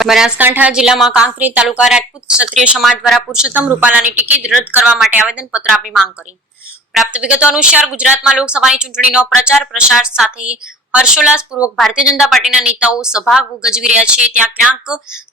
બનાસકાંઠા જિલ્લામાં કાંકરેજ તાલુકા રાજપૂત ક્ષત્રિય સમાજ દ્વારા પુરુષોત્તમ રૂપાલાની ટિકિટ રદ કરવા માટે આવેદનપત્ર આપી માંગ કરી। પ્રાપ્ત વિગતો અનુસાર ગુજરાતમાં લોકસભાની ચૂંટણીનો પ્રચાર પ્રસાર સાથે હર્ષોલ્લાસપૂર્વક ભારતીય જનતા પાર્ટીના નેતાઓ સભા ગજવી રહ્યા છે, ત્યાં ક્યાંક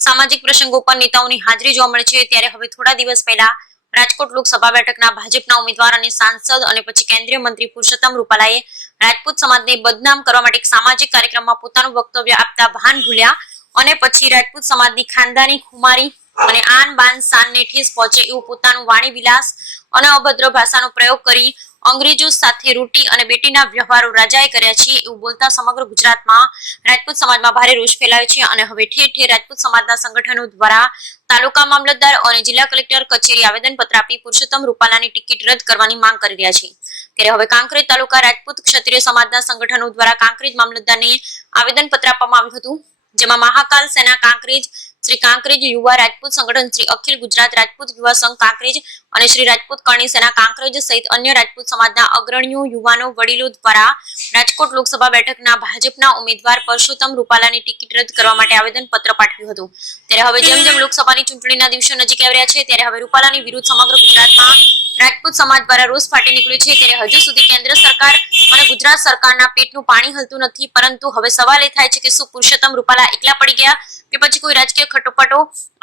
સામાજિક પ્રસંગો પર નેતાઓની હાજરી જોવા મળે છે। ત્યારે હવે થોડા દિવસ પહેલા રાજકોટ લોકસભા બેઠકના ભાજપના ઉમેદવાર અને સાંસદ અને પછી કેન્દ્રીય મંત્રી પુરુષોત્તમ રૂપાલાએ રાજપૂત સમાજને બદનામ કરવા માટે એક સામાજિક કાર્યક્રમમાં પોતાનું વક્તવ્ય આપતા ભાન ભૂલ્યા અને પછી રાજપૂત સમાજની ખાનદાની ખુમારી અને આન બાન શાનને ઠેસ પહોંચે એવું પોતાનું વાણી વિલાસ અને અભદ્ર ભાષાનો પ્રયોગ કરી અંગ્રેજો સાથે રોટી અને બેટીના વ્યવહારો રાજાએ કર્યા છે એવું બોલતા સમગ્ર ગુજરાતમાં રાજપૂત સમાજમાં ભારે રોષ ફેલાયો છે અને હવે ઠેર ઠેર રાજપૂત સમાજના સંગઠનો દ્વારા તાલુકા મામલતદાર અને જિલ્લા કલેક્ટર કચેરી આવેદનપત્ર આપી પુરુષોત્તમ રૂપાલાની ટિકિટ રદ કરવાની માંગ કરી રહ્યા છે। ત્યારે હવે કાંકરેજ તાલુકા રાજપૂત ક્ષત્રિય સમાજના સંગઠનો દ્વારા કાંકરેજ મામલતદારને આવેદનપત્ર આપવામાં આવ્યું હતું, જેમાં મહાકાલ સેના કાંકરેજ, શ્રી કાંકરેજ યુવા રાજપૂત સંગઠન, શ્રી અખિલ ગુજરાત રાજપૂત યુવા સંઘ કાંકરેજ અને શ્રી રાજપૂત કરણી સેના કાંકરેજ સહિત અન્ય રાજપૂત સમાજના અગ્રણીઓ, યુવાનો, વડીલો દ્વારા રાજકોટ લોકસભા બેઠકના ભાજપના ઉમેદવાર પુરુષોત્તમ રૂપાલાની ટિકિટ રદ કરવા માટે આવેદનપત્ર પાઠવ્યું હતું। ત્યારે હવે જેમ જેમ લોકસભાની ચૂંટણીના દિવસો નજીક આવી રહ્યા છે, ત્યારે હવે રૂપાલાની વિરુદ્ધ સમગ્ર ગુજરાતમાં રાજપૂત સમાજ દ્વારા રોષ ફાટી નીકળ્યો છે। ત્યારે હજુ સુધી કેન્દ્ર સરકાર અને ગુજરાત સરકારના પેટનું પાણી હલતું નથી, પરંતુ હવે સવાલ એ થાય છે કે શું પુરુષોત્તમ રૂપાલા એકલા પડી ગયા કે પછી કોઈ રાજકીય ખટોપટો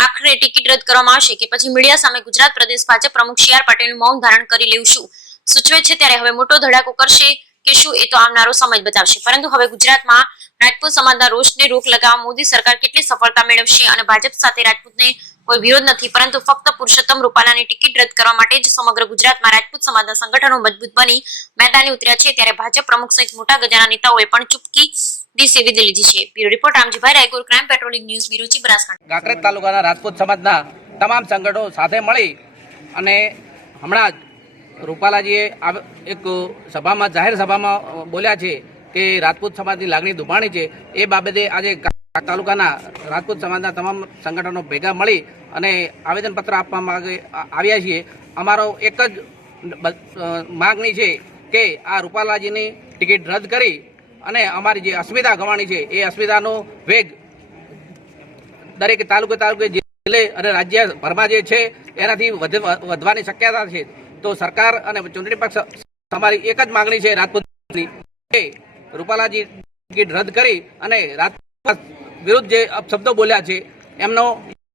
આખરે ટિકિટ રદ કરવામાં આવશે કે પછી મીડિયા સામે ગુજરાત પ્રદેશ ભાજપ પ્રમુખ સી.આર. પાટીલનું મૌન ધારણ કરી લેવું શું સૂચવે છે। ત્યારે હવે મોટો ધડાકો કરશે કે શું એ તો આવનારો સમય બતાવશે, પરંતુ હવે ગુજરાતમાં રાજપૂત સમાજના રોષને રોક લગાવવા મોદી સરકાર કેટલી સફળતા મેળવશે અને ભાજપ સાથે રાજપૂતને કોઈ વિરોધ નથી, પરંતુ ફક્ત પુરુષોત્તમ રૂપાલાની ટિકિટ રદ કરવા માટે જ સમગ્ર ગુજરાતમાં રાજપૂત સમાજના સંગઠનો મજબૂત બની મેદાને ઉતર્યા છે। ત્યારે ભાજપ પ્રમુખ સહિત મોટા ગજાના નેતાઓએ પણ ચૂપકી દી સેવી લીધી છે। Bureau report Ramjibhai Raigor, crime patrolling news bureau, Banaskantha. Kankrej તાલુકાના રાજપૂત સમાજના તમામ સંગઠનો સાથે મળી અને હમણાં જ રૂપાલાજીએ એક સભામાં, જાહેર સભામાં બોલ્યા છે કે રાજપૂત સમાજની લાગણી દુભાણી છે। એ બાબતે આજે તાલુકાના રાજપૂત સમાજના તમામ સંગઠનો ભેગા મળી અને આવેદનપત્ર આપવામાં આવ્યા છીએ। અમારો એક જ માગણી છે કે આ રૂપાલાજીની ટિકિટ રદ કરી અને અમારી જે અસ્મિતા ગંવાણી છે એ અસ્મિતાનો વેગ દરેક તાલુકે જિલ્લે અને રાજ્યભરમાં જે છે એનાથી વધવાની શક્યતા છે। તો સરકાર અને ચૂંટણી પક્ષ અમારી એક જ માગણી છે રાજપૂતની કે રૂપાલાજી ટિકિટ રદ કરી અને રાજપૂત વિરુદ્ધ જે અપશબ્દો બોલ્યા છે એમનો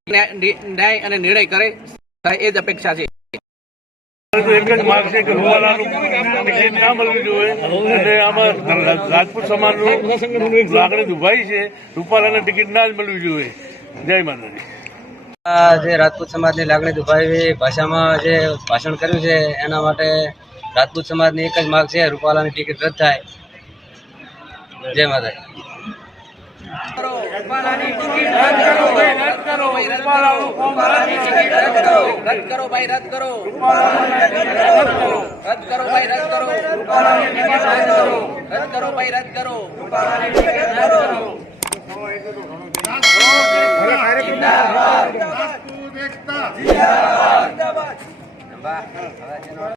ન્યાય અને નિર્ણય કરે એ જ અપેક્ષા છે। એક જ માગ છે કે રૂપાલાનું ટિકિટ ના મળવી જોઈએ અને આમાં રાજપૂત સમાજનું લાગણી દુભાઈ છે, રૂપાલાને ટિકિટ ના જ મળવી જોઈએ। જય માતાજી। જે રાજપૂત સમાજની લાગણી દુભાવી ભાષામાં જે ભાષણ કર્યું છે એના માટે રાજપૂત સમાજની એક જ માગ છે, રૂપાલાની ટિકિટ રદ થાય। જય માતાજી। રૂપાલાની ટિકિટ રદ કરો, રદ કરો ભાઈ, રદ કરો રૂપાલાની ટિકિટ રદ કરો, રદ કરો ભાઈ, રદ કરો રૂપાલાની ટિકિટ રદ કરો, રદ કરો ભાઈ, રદ કરો રૂપાલાની ટિકિટ રદ કરો, રદ કરો ભાઈ, રદ કરો રૂપાલાની ટિકિટ રદ કરો। જિંદાબાદ, રાજપૂત એકતા, જિંદાબાદ, જિંદાબાદ।